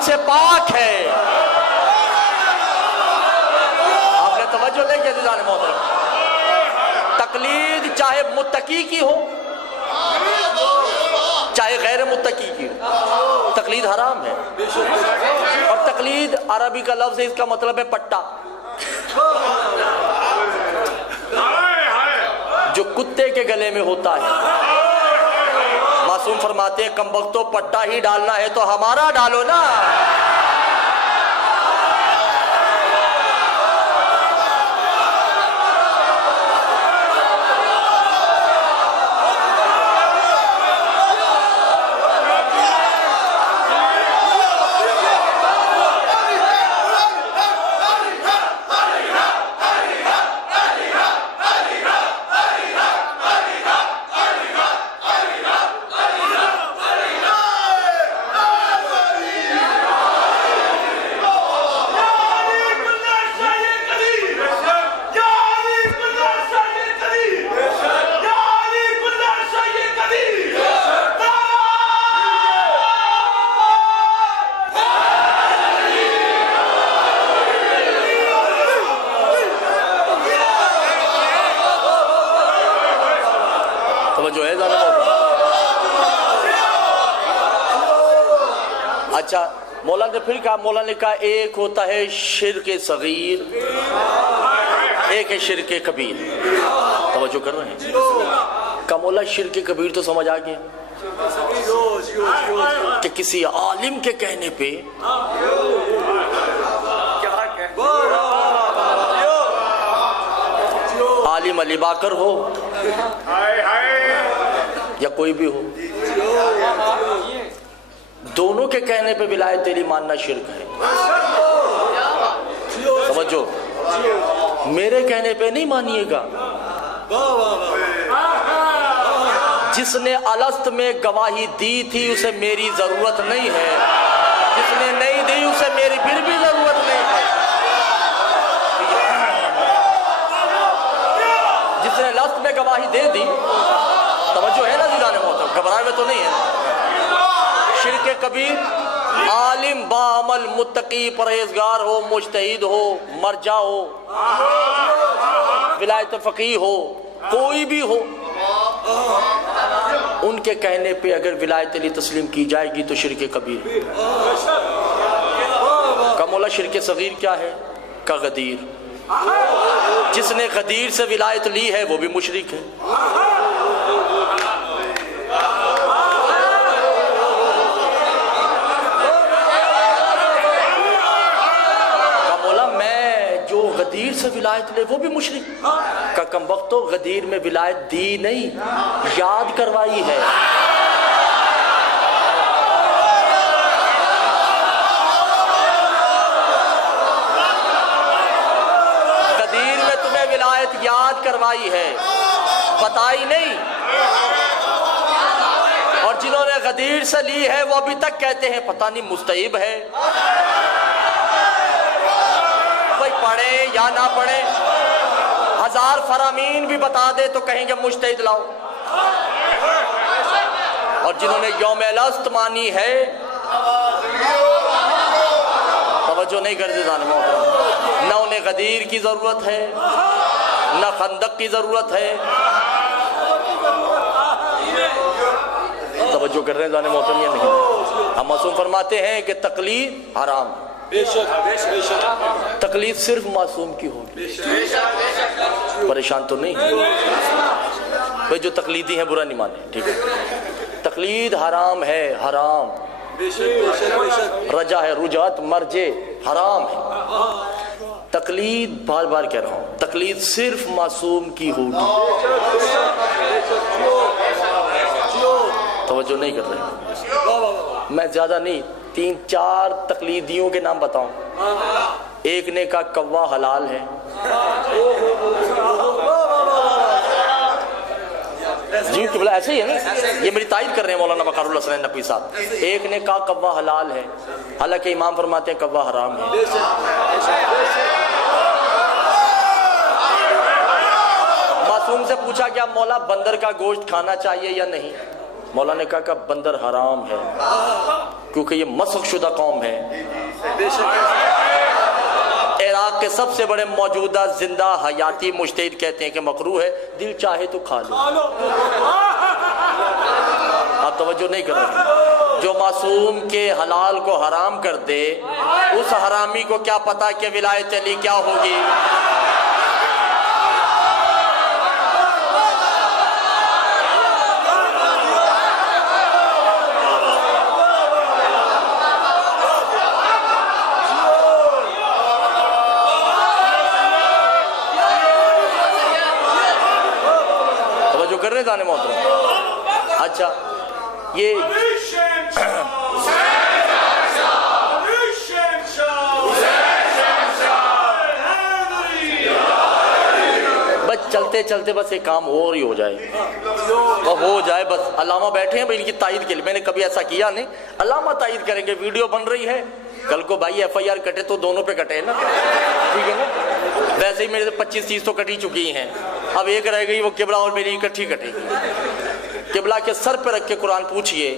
तकलीद से पाक है। आपने तवज्जो नहीं की जाने मोहतरम। तकलीद चाहे मुत्तकी की हो चाहे गैर मुत्तकी की हो, तकलीद हराम है। और तकलीद अरबी का लफ्ज है, इसका मतलब है पट्टा। जो कुत्ते के गले में होता है। मासूम फरमाते हैं कमबख्तो पट्टा ही डालना है तो हमारा डालो ना। जो है अच्छा, मौला ने फिर कहा, मौला ने कहा एक होता है शिर्क सगीर, एक है शिर्क कबीर। तवज्जो कर रहे हैं? का मौला शिर्क कबीर तो समझ आ गया कि किसी आलिम के कहने पे आलिम अली बाकर हो या कोई भी हो, दोनों के कहने पे विलायत तेरी मानना शिर्क है। समझो, मेरे कहने पे नहीं मानिएगा। जिसने अलस्त में गवाही दी थी उसे मेरी जरूरत नहीं है, जिसने नहीं दी उसे मेरी फिर भी जरूरत नहीं है। जिसने अलस्त में गवाही दे दी, तवज्जो है ना जिलाने मोहतरम, घबराए हुए तो नहीं है। शिर्क कबीर, आलिम बाअमल मुत्तकी परहेजगार हो, मुज्तहिद हो, मरजा हो, विलायत फकीह हो, कोई भी हो, उनके कहने पे अगर विलायत अली तस्लीम की जाएगी तो शिर्क कबीर। का मौला शिर्क सगीर क्या है? का गदीर। जिसने गदीर से विलायत ली है वो भी मुशरिक है। गदीर से विलायत ले वो भी मुशरिक। का कमबख्तो गदीर में विलायत दी नहीं, याद करवाई है। गदीर में तुम्हें विलायत याद करवाई है, बताई नहीं। और जिन्होंने गदीर से ली है वो अभी तक कहते हैं पता नहीं मुस्तहिब है। पढ़े या ना पढ़े, हजार फरामीन भी बता दे तो कहेंगे मुज्तहिद लाओ। और जिन्होंने यौम अलस्त मानी है, तवज्जो नहीं करते जाने, न उन्हें गदीर की जरूरत है न खंदक की जरूरत है। तवज्जो कर रहे हैं जाने मोहतरम या नहीं? हम मासूम फरमाते हैं कि तकलीद हराम, तकलीफ सिर्फ मासूम की होगी। परेशान तो नहीं भाई, जो तकलीदी हैं बुरा नहीं माने, ठीक है? तकलीद हराम है, हराम। रजा है, रुजात मर्जे हराम है। तकलीद बार बार कह रहा हूं, तकलीद सिर्फ मासूम की होगी। तवज्जो नहीं कर रहे। मैं ज्यादा नहीं, 3-4 तकलीदियों के नाम बताऊं। एक ने कहा कव्वा हलाल है, जी किबला ऐसे ही है ना, ये मेरी तारीफ कर रहे हैं मौलाना वक़ारुल हसन नकवी साहब। एक ने कहा कव्वा हलाल है, हालांकि इमाम फरमाते हैं कव्वा हराम है। मासूम से पूछा क्या मौला बंदर का गोश्त खाना चाहिए या नहीं? मौला ने कहा बंदर हराम है। क्योंकि ये मसख शुदा कौम है। इराक के सबसे बड़े मौजूदा जिंदा हयाती मुज्तहिद कहते हैं कि मकरूह है, दिल चाहे तो खा लो। आप तवज्जो नहीं करोगे। जो मासूम के हलाल को हराम कर दे, उस हरामी को क्या पता कि विलायत अली क्या होगी। कर रहे दाने मोहतरम। अच्छा, ये बस चलते चलते बस एक काम और ही हो जाए और हो जाए बस। अल्लामा बैठे हैं भाई इनकी तायद के लिए, मैंने कभी ऐसा किया नहीं। अल्लामा तायद करेंगे, वीडियो बन रही है, कल को भाई FIR कटे तो दोनों पे कटे ना, ठीक है ना। वैसे ही मेरे से 25-30 तो कटी चुकी हैं, अब एक रह गई, वो किबला और मेरी इकट्ठी कटेगी। किबला के सर पे रख के कुरान पूछिए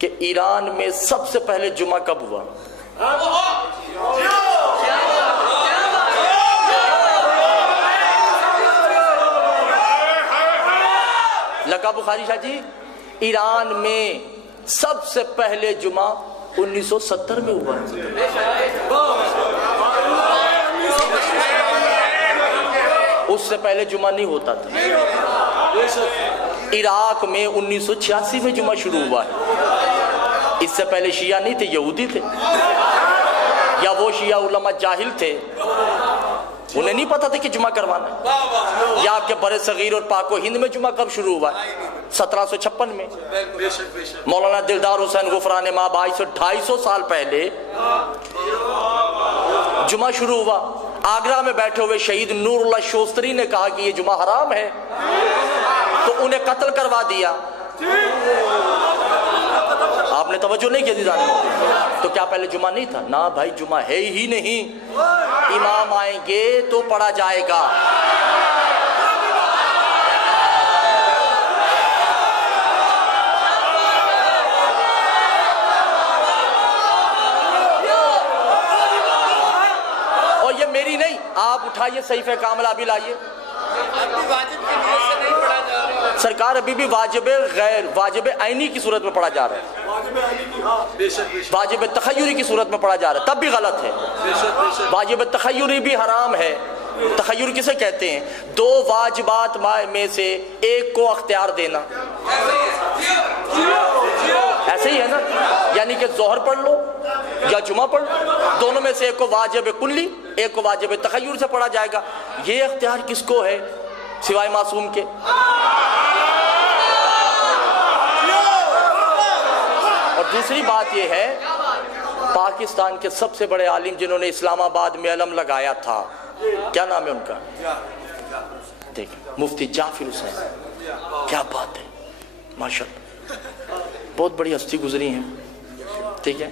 कि ईरान में सबसे पहले जुमा कब हुआ? लगा बुखारी शाह जी, ईरान में सबसे पहले जुमा 1970 में हुआ। उससे पहले जुमा नहीं होता था। इराक में 1986 में जुमा शुरू हुआ है। इससे पहले शिया नहीं थे, यहूदी थे, या वो शिया उलमा जाहिल थे, उन्हें नहीं पता था कि जुमा करवाना। या आपके बड़े सगीर और पाको हिंद में जुमा कब शुरू हुआ? 1756 में। मौलाना दिलदार हुसैन गुफरान माँ 250 साल पहले जुमा शुरू हुआ। आगरा में बैठे हुए शहीद नूरुल्लाह शोस्तरी ने कहा कि ये जुमा हराम है, तो उन्हें कत्ल करवा दिया। आपने तवज्जो नहीं की दीदार। तो क्या पहले जुमा नहीं था? ना भाई, जुमा है ही नहीं। इमाम आएंगे तो पढ़ा जाएगा। और ये मेरी नहीं, आप उठाइए सहीफे कामला भी लाइए। सरकार अभी भी वाजिब गैर वाजिब आईनी की सूरत में पढ़ा जा रहा है, वाजिब तखय्युरी की सूरत में पढ़ा जा रहा है, तब भी गलत है। वाजिब तखय्युरी भी हराम है। तखय्युर किसे कहते हैं? दो वाजिबात में से एक को अख्तियार देना। ऐसे ही है ना, यानी कि जोहर पढ़ लो या जुमा पढ़ लो, दोनों में से एक को वाजिब कुल्ली, एक को वाजिब तखय्युर से पढ़ा जाएगा। ये अख्तियार किसको है सिवाय मासूम के? और दूसरी बात यह है, पाकिस्तान के सबसे बड़े आलिम जिन्होंने इस्लामाबाद में अलम लगाया था, क्या नाम है उनका? देखिए, मुफ्ती जाफिर हुसैन। क्या बात है, माशाअल्लाह, बहुत बड़ी हस्ती गुजरी है, ठीक है।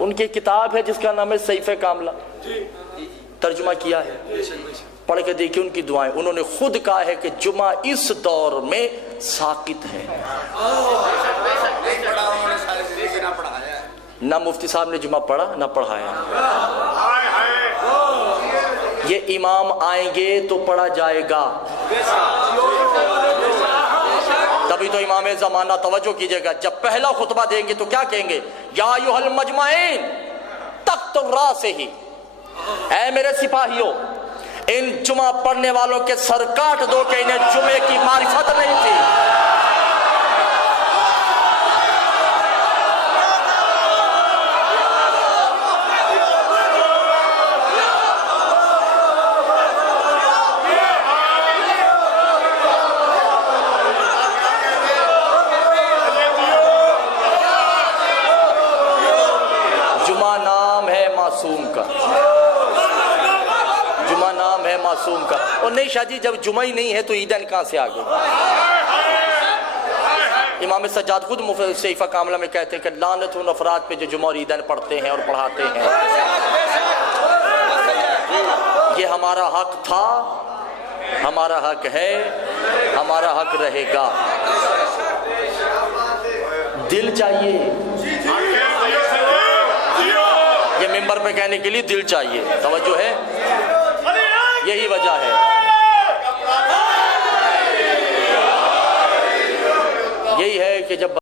उनकी किताब है जिसका नाम है सहीफे कामला, तर्जुमा किया है, पढ़ के देखिए उनकी दुआएं। उन्होंने खुद कहा है कि जुमा इस दौर में साकित है। ना मुफ्ती साहब ने जुमा पढ़ा ना पढ़ाया। ये इमाम आएंगे तो पढ़ा जाएगा, तभी तो इमाम ज़माना। तवज्जो कीजिएगा, जब पहला खुतबा देंगे तो क्या कहेंगे? या अय्युहल मजमाइन तख्त रासे ही, ऐ मेरे सिपाहियों, इन जुमा पढ़ने वालों के सर काट दो कि इन्हें जुमे की मारिफत नहीं थी। जुमा नाम है मासूम का, जुमा नाम है मासूम का। और नहीं शादी, जब जुमा ही नहीं है तो ईदन कहां से आ गई? इमाम सज्जाद खुद सहीफा कामला में कहते हैं कि लानत उन अफराद पे जो जुमा और ईदन पढ़ते हैं और पढ़ाते हैं। ये हमारा हक था, हमारा हक है, हमारा हक रहेगा। दिल चाहिए, में कहने के लिए दिल चाहिए। तवज्जो है, यही वजह है। यही है कि जब